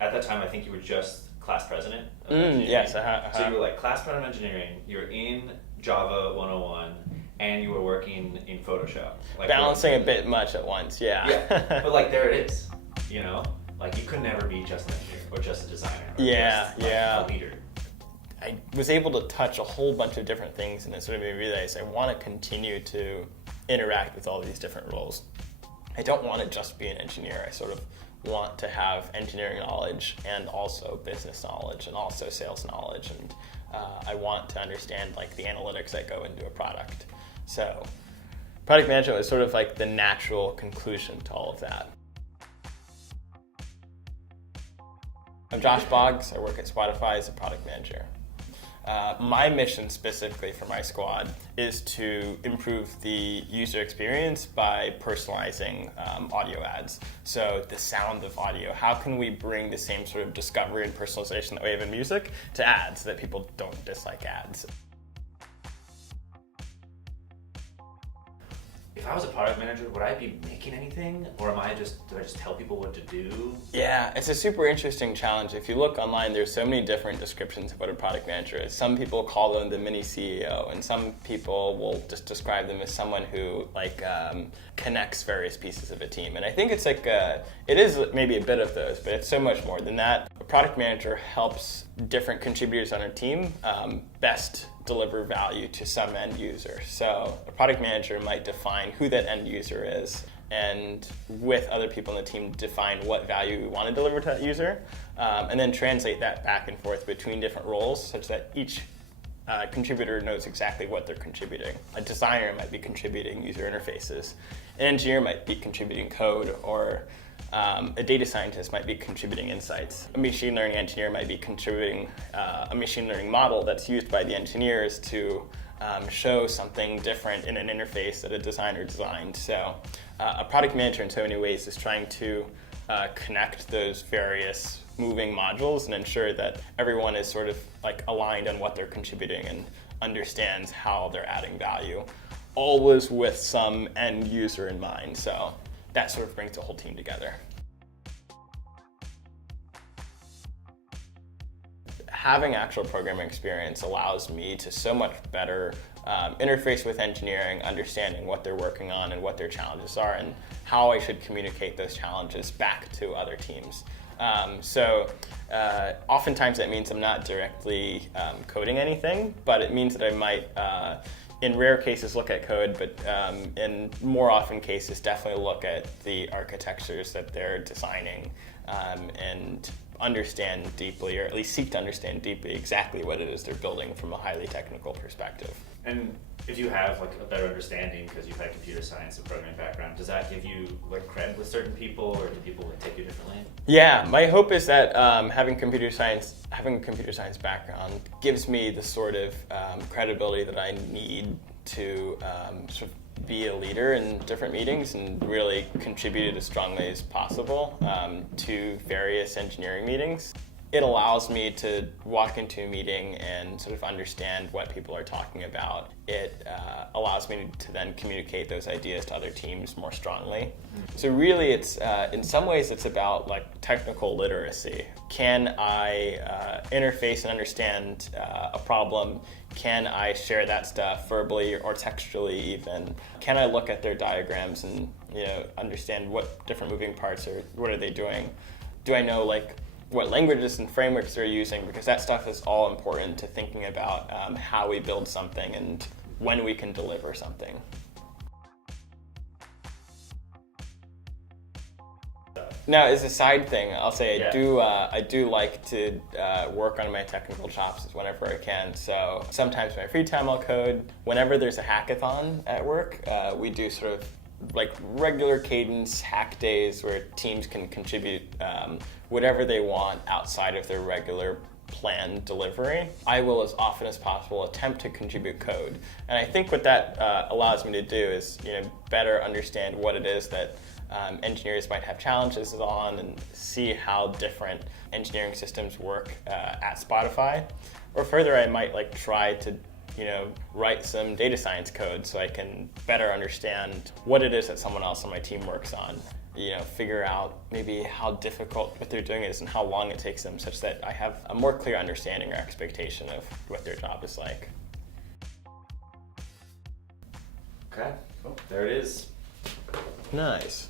at that time, I think you were just class president of engineering. Yes. So you were like class president of engineering, you're in Java 101, and you were working in Photoshop. Like Balancing a bit much at once, yeah. Yeah, but like there it is, you know? Like you could never be just an engineer or just a designer or just like, a leader. I was able to touch a whole bunch of different things, and it sort of made me realize I want to continue to interact with all these different roles. I don't want to just be an engineer. I sort of want to have engineering knowledge and also business knowledge and also sales knowledge, and I want to understand like the analytics that go into a product. So product management was sort of like the natural conclusion to all of that. I'm Josh Boggs. I work at Spotify as a product manager. My mission specifically for my squad is to improve the user experience by personalizing audio ads. So the sound of audio, how can we bring the same sort of discovery and personalization that we have in music to ads so that people don't dislike ads? If I was a product manager, would I be making anything, or do I just tell people what to do? Yeah, it's a super interesting challenge. If you look online, there's so many different descriptions of what a product manager is. Some people call them the mini CEO, and some people will just describe them as someone who connects various pieces of a team. And I think it's like it is maybe a bit of those, but it's so much more than that. A product manager helps different contributors on a team best deliver value to some end user. So a product manager might define who that end user is, and with other people in the team define what value we want to deliver to that user, and then translate that back and forth between different roles such that each contributor knows exactly what they're contributing. A designer might be contributing user interfaces, an engineer might be contributing code, or a data scientist might be contributing insights. A machine learning engineer might be contributing a machine learning model that's used by the engineers to show something different in an interface that a designer designed. So a product manager in so many ways is trying to connect those various moving modules and ensure that everyone is sort of like aligned on what they're contributing and understands how they're adding value, always with some end user in mind. So that sort of brings the whole team together. Having actual programming experience allows me to so much better interface with engineering, understanding what they're working on and what their challenges are and how I should communicate those challenges back to other teams. Oftentimes that means I'm not directly coding anything, but it means that I might in rare cases look at code, but in more often cases definitely look at the architectures that they're designing and understand deeply, or at least seek to understand deeply exactly what it is they're building from a highly technical perspective. And if you have like a better understanding because you've had computer science and programming background, does that give you like cred with certain people, or do people like take you differently? Yeah, my hope is that having a computer science background gives me the sort of credibility that I need to sort of be a leader in different meetings and really contribute as strongly as possible to various engineering meetings. It allows me to walk into a meeting and sort of understand what people are talking about. It allows me to then communicate those ideas to other teams more strongly. So really it's, in some ways it's about like technical literacy. Can I interface and understand a problem? Can I share that stuff verbally or textually even? Can I look at their diagrams and understand what different moving parts are, what are they doing? Do I know like what languages and frameworks they're using, because that stuff is all important to thinking about how we build something and when we can deliver something. Now, as a side thing, I'll say I do like to work on my technical chops whenever I can. So sometimes in my free time I'll code. Whenever there's a hackathon at work, we do sort of like regular cadence hack days where teams can contribute whatever they want outside of their regular planned delivery. I will, as often as possible, attempt to contribute code. And I think what that allows me to do is better understand what it is that engineers might have challenges on and see how different engineering systems work at Spotify. Or further, I might like try to write some data science code so I can better understand what it is that someone else on my team works on. figure out maybe how difficult what they're doing is and how long it takes them, such that I have a more clear understanding or expectation of what their job is like. Okay, well, there it is. Nice.